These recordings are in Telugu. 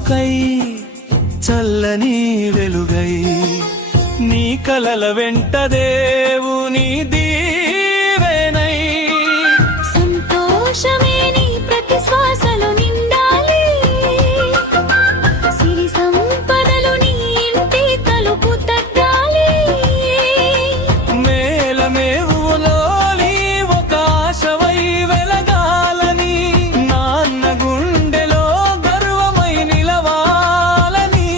కానుకై చల్లని వెలుగై నీ కలల వెంట దేవుని దీవెనై సంతోషమే నీ ప్రతి శ్వాసలో నిండాలి సిరి సంపదలు నీ ఇంటి తలుపు తట్టాలి మేలమేవులో ఒక ఆశవై వెలగాలని నాన్న గుండెలో గర్వమై నిలవాలని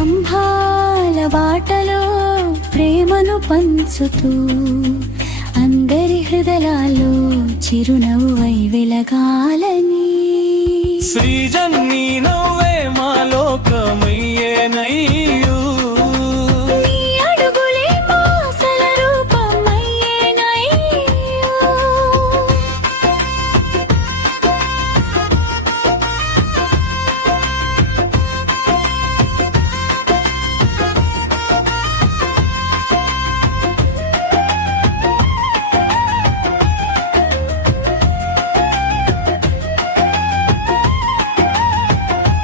అంబాల బాటలో ప్రేమను పంచుతూ అందరి హృదయాల్లో చిరునవ్వై వెలగాలని శ్రీజన్ని నవ్వే మా లోకము